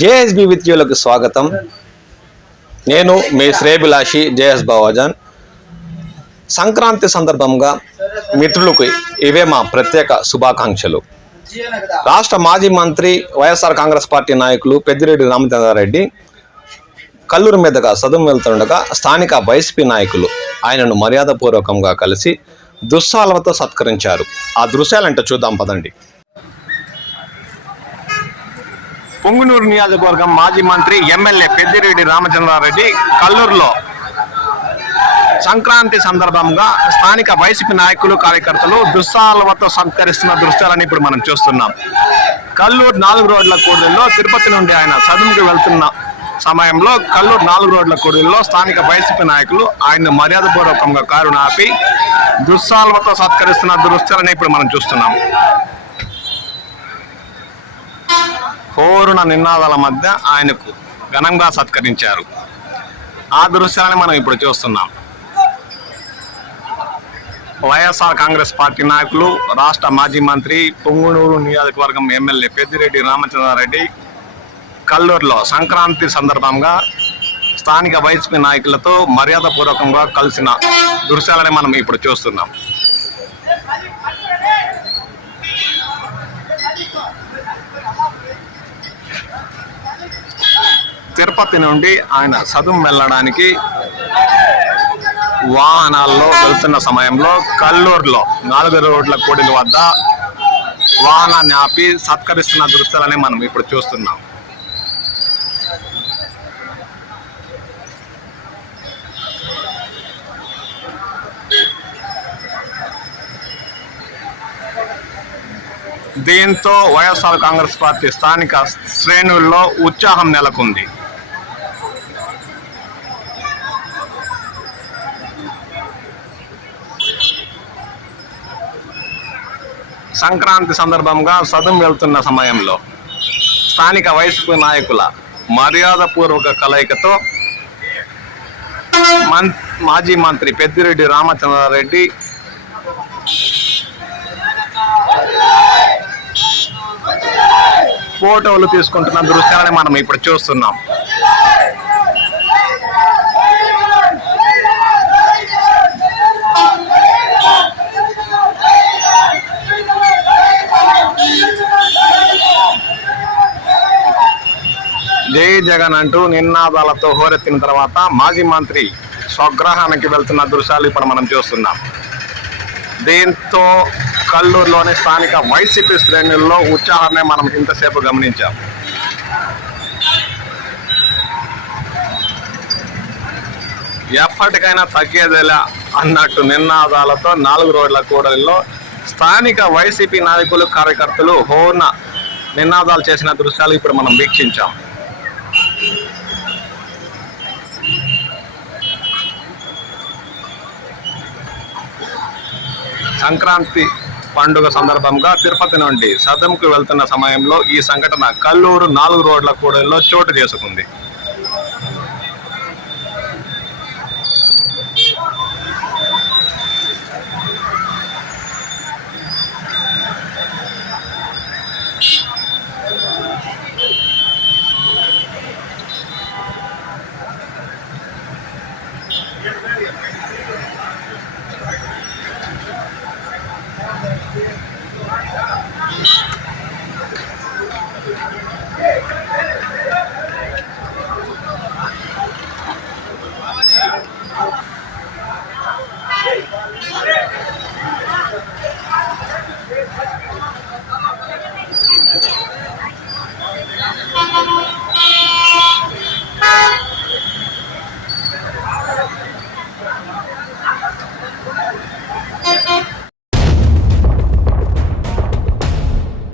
JSB విద్యులకు స్వాగతం. నేను మీ శ్రేభిలాషి JS Bavajan. Sankranti సందర్భంగా మిత్రులకు ఇవే మా ప్రత్యేక శుభాకాంక్షలు. రాష్ట్ర మాజీ మంత్రి వైఎస్ఆర్ కాంగ్రెస్ పార్టీ నాయకులు పెద్దిరెడ్డి రామచంద్రారెడ్డి కల్లూరు మీదుగా సదుం వెళ్తుండగా స్థానిక వైసీపీ నాయకులు ఆయనను మర్యాదపూర్వకంగా కలిసి దుస్సాలతో సత్కరించారు. ఆ దృశ్యాలంటే చూద్దాం పదండి. పొంగునూరు నియోజకవర్గం మాజీ మంత్రి ఎమ్మెల్యే పెద్దిరెడ్డి రామచంద్రారెడ్డి కల్లూరులో సంక్రాంతి సందర్భంగా స్థానిక వైసీపీ నాయకులు కార్యకర్తలు దుస్సాలతో సత్కరిస్తున్న దృశ్యాలను ఇప్పుడు మనం చూస్తున్నాం. కల్లూరు 4 రోడ్ల కూడలిలో తిరుపతి నుండి ఆయన సదుంకి వెళ్తున్న సమయంలో కల్లూరు 4 రోడ్ల కూడలిలో స్థానిక వైసీపీ నాయకులు ఆయన్ను మర్యాదపూర్వకంగా కారును ఆపి దుస్సాలతో సత్కరిస్తున్న దృశ్యాలను ఇప్పుడు మనం చూస్తున్నాం. హోరున నినాదాల మధ్య ఆయనకు ఘనంగా సత్కరించారు. ఆ దృశ్యాన్ని మనం ఇప్పుడు చూస్తున్నాం. వైఎస్ఆర్ కాంగ్రెస్ పార్టీ నాయకులు రాష్ట్ర మాజీ మంత్రి పొంగునూరు నియోజకవర్గం ఎమ్మెల్యే పెద్దిరెడ్డి రామచంద్రారెడ్డి కల్లూరులో సంక్రాంతి సందర్భంగా స్థానిక వైసీపీ నాయకులతో మర్యాదపూర్వకంగా కలిసిన దృశ్యాలని మనం ఇప్పుడు చూస్తున్నాం. తిరుపతి నుండి ఆయన సదుం వెళ్ళడానికి వాహనాల్లో వెళ్తున్న సమయంలో కల్లూరులో 4 రోడ్ల కూడలి వద్ద వాహనాన్ని ఆపి సత్కరిస్తున్న దృశ్యాలని మనం ఇప్పుడు చూస్తున్నాం. దీంతో వైఎస్ఆర్ కాంగ్రెస్ పార్టీ స్థానిక శ్రేణుల్లో ఉత్సాహం నెలకొంది. సంక్రాంతి సందర్భంగా సదుం వెళ్తున్న సమయంలో స్థానిక వైసీపీ నాయకుల మర్యాదపూర్వక కలయికతో మాజీ మంత్రి పెద్దిరెడ్డి రామచంద్రారెడ్డి ఫోటోలు తీసుకుంటున్న దృశ్యాలని మనం ఇప్పుడు చూస్తున్నాం. జై జగన్ అంటూ నినాదాలతో హోరెత్తిన తర్వాత మాజీ మంత్రి స్వగృహానికి వెళ్తున్న దృశ్యాలు ఇప్పుడు మనం చూస్తున్నాం. దీంతో కల్లూరులోని స్థానిక వైసీపీ శ్రేణుల్లో ఉత్సాహాన్ని మనం ఇంతసేపు గమనించాం. ఎప్పటికైనా తగ్గేదేలా అన్నట్టు నినాదాలతో 4 రోడ్ల కూడలిలో స్థానిక వైసీపీ నాయకులు కార్యకర్తలు హోర్న నినాదాలు చేసిన దృశ్యాలు ఇప్పుడు మనం వీక్షించాం. సంక్రాంతి పండుగ సందర్భంగా తిరుపతి నుండి సదంకు వెళ్తున్న సమయంలో ఈ సంఘటన కల్లూరు 4 రోడ్ల కూడలిలో చోటు చేసుకుంది.